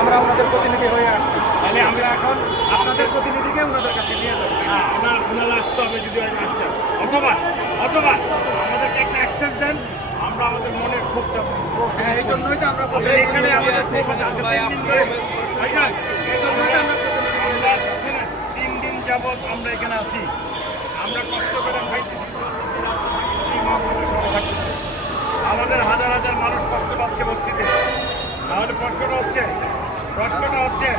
আমরা ওনাদের প্রতিনিধি হয়ে আসছি। তাহলে আমরা এখন আপনাদের প্রতিনিধিকে ওনাদের কাছে নিয়ে যাব। না ওনারা আসতে হবে যদি আগে আসতেন অথবা অথবা আমাদেরকে একটা অ্যাক্সেস দেন। আমরা আমাদের মনের ক্ষোভটা হ্যাঁ এই জন্যই তো আমরা এখানে আমাদের তিন দিন দিন যাবৎ আমরা এখানে আছি। আমরা কষ্ট করে খাইতেছি। আমাদের হাজার হাজার মানুষ কষ্ট পাচ্ছে বস্তিতে তাহলে কষ্টটা হচ্ছে কষ্টটা হচ্ছে,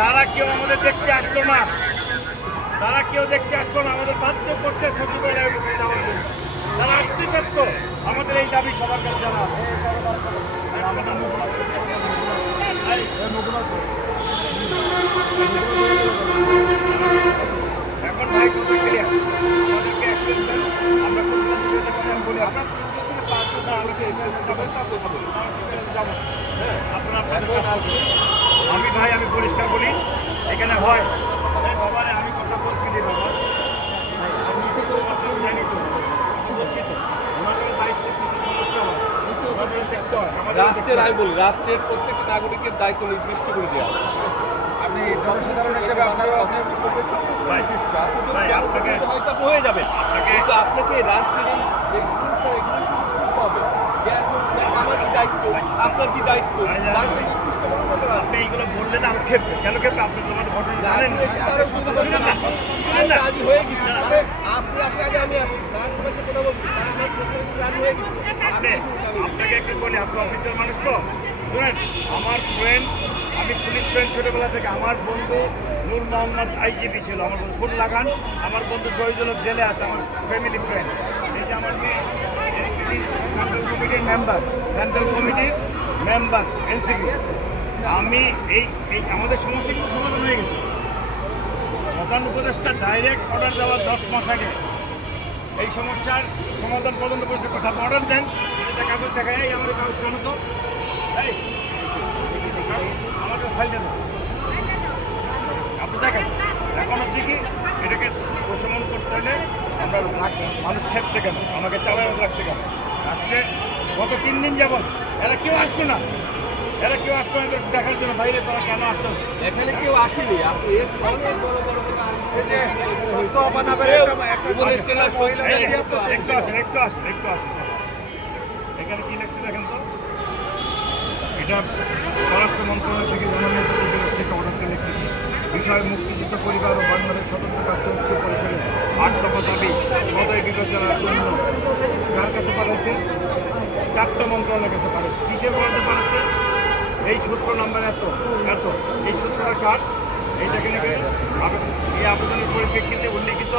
তারা কেউ আমাদের দেখতে আসতো না? তারা কেউ দেখতে আসতো না? আমাদের বাধ্য করছে সচিবালয়ে যাওয়ার জন্য। তারা আসতে পারত আমাদের এই দাবি সবার কাছে জানা আছে। এখন করতে ক্লিয়ার আমাদেরকে অ্যাক্সেস দেন আমরা কোন কোন যেতে পারি আমি বলি আপনার তিন দিন থেকে পাঁচ দিন না আমাকে অ্যাক্সেস যাবেন তা বলব যাব হ্যাঁ আপনারা আপনাদের কাজ করুন। আমি ভাই আমি পরিষ্কার বলি এখানে হয়। বাবারে আমি কথা বলছি রে বাবা। তো জানি তো। বলছি তো? ওনাদের দায়িত্ব কিন্তু সমস্যা হয়। রাষ্ট্রের আমি বলি রাষ্ট্রের প্রত্যেকটা নাগরিকের দায়িত্ব নির্দিষ্ট করে দেওয়া আপনি জনসাধারণ হিসেবে আপনারও আছে। হয়তো হয়ে যাবেন আপনাকে আপনাকে রাষ্ট্রের এই যে rules are regulation বুঝতে হবে। যে এখন আমার কি দায়িত্ব আপনার কি দায়িত্ব। আপনি এইগুলো বললেন আমি কেন আপনি তো আমাদের ঘটনা জানেন। আপনি এসে তারা সচেতন না, সচেতন না, রাজি হয়ে গেছি। তবে আপনি আসার আগে আমি আসছি। আপনাকে একটু বলি আপনি অফিসের মানুষ তো। শুনেন আমার ফ্রেন্ড আমি পুলিশ ফ্রেন্ড ছোটবেলা থেকে। আমার বন্ধু নূর মোহাম্মদ আইজিপি ছিল। আমার বন্ধু ফুল লাগান। আমার বন্ধু শহীদুল জেলে আছে আমার ফ্যামিলি ফ্রেন্ড এই যে আমার মেয়ে সেন্ট্রাল কমিটির মেম্বার সেন্ট্রাল কমিটির মেম্বার, এনসিপি। আমি এই এই আমাদের সমস্যা কিন্তু সমাধান হয়ে গেছে। প্রধান উপদেষ্টা ডাইরেক্ট অর্ডার দেওয়ার দশ মাস আগে এই সমস্যার সমাধান পর্যন্ত করতে কথা অর্ডার দেন। এটা কাগজ দেখা এই আমাদের কাগজ কেন তো। এই, আমাদের ফাইল দেন। আপনি দেখেন, এখন হচ্ছে কি, এটাকে প্রশমন করতে হলে আমরা মানুষ খেপছে কেন? আমাকে চালানো রাখছে কেন? রাখছে গত তিন দিন যাবৎ এরা কেউ আসতো না এরা কেউ আসতো না দেখার জন্য বাইরে তারা কেন আসতো এখানে কেউ আসেনি এখানে কি দেখেন তো এটা স্বরাষ্ট্র মন্ত্রণালয় থেকে থেকে অর্ডারটা লিখছে বিষয় মুক্তিযুদ্ধ পরিবার ও বাংলাদেশ স্বতন্ত্র প্রাপ্তমুক্তি পরিষদের আট দফা দাবি সদয় বিবেচনার জন্য কার কাছে পাঠাচ্ছে চারটা মন্ত্রণালয়ের কাছে পাঠাচ্ছে কিসের বলতে পাঠাচ্ছে এই সূত্র নাম্বার এত এত। এই সূত্রটা কার? এইটাকে নাকি এই আবেদনের পরিপ্রেক্ষিতে উল্লিখিত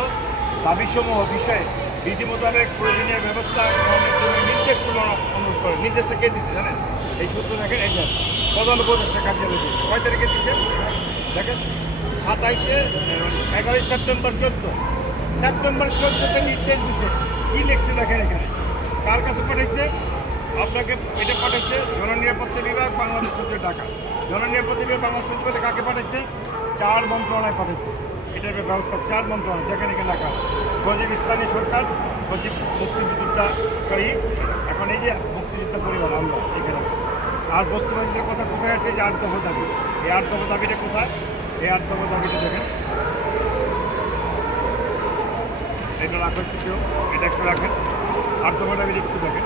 দাবিসমূহ বিষয়ে বিধি মোতাবেক প্রয়োজনীয় ব্যবস্থা নির্দেশ অনুরোধ করে। নির্দেশটা কে দিচ্ছে জানেন? এই সূত্র দেখেন, এই যে প্রধান উপদেষ্টা কার্যালয় কয় তারিখে দিচ্ছে দেখেন, সাতাইশে, এগারোই সেপ্টেম্বর চোদ্দ। সেপ্টেম্বর চোদ্দোতে নির্দেশ দিচ্ছে কী লিখছে দেখেন এখানে? কার কাছে পাঠাইছে? আপনাকে এটা পাঠাইছে জননিরাপত্তা বিভাগ বাংলাদেশ সূত্রে ঢাকা জননিরাপত্তা বিভাগ বাংলাদেশ সূত্রে কাকে পাঠাইছে? চার মন্ত্রণালয় পাঠাইছে। এটার ব্যবস্থা। চার মন্ত্রণালয়, যেখানে এখানে আছে। সচিব স্থানীয় সরকার সজীব মুক্তিযোদ্ধা এখন এই যে মুক্তিযোদ্ধা পরিবার, আমরা এখানে আর বস্তুবাদীদের কথা কোথায় আছে? যে দফা দাবি। এই দফা দাবিটা কোথায়? এই দফা দাবিটা দেখেন। এটা রাখার কিছু। এটা একটু রাখেন। দফা দাবিটা একটু দেখেন।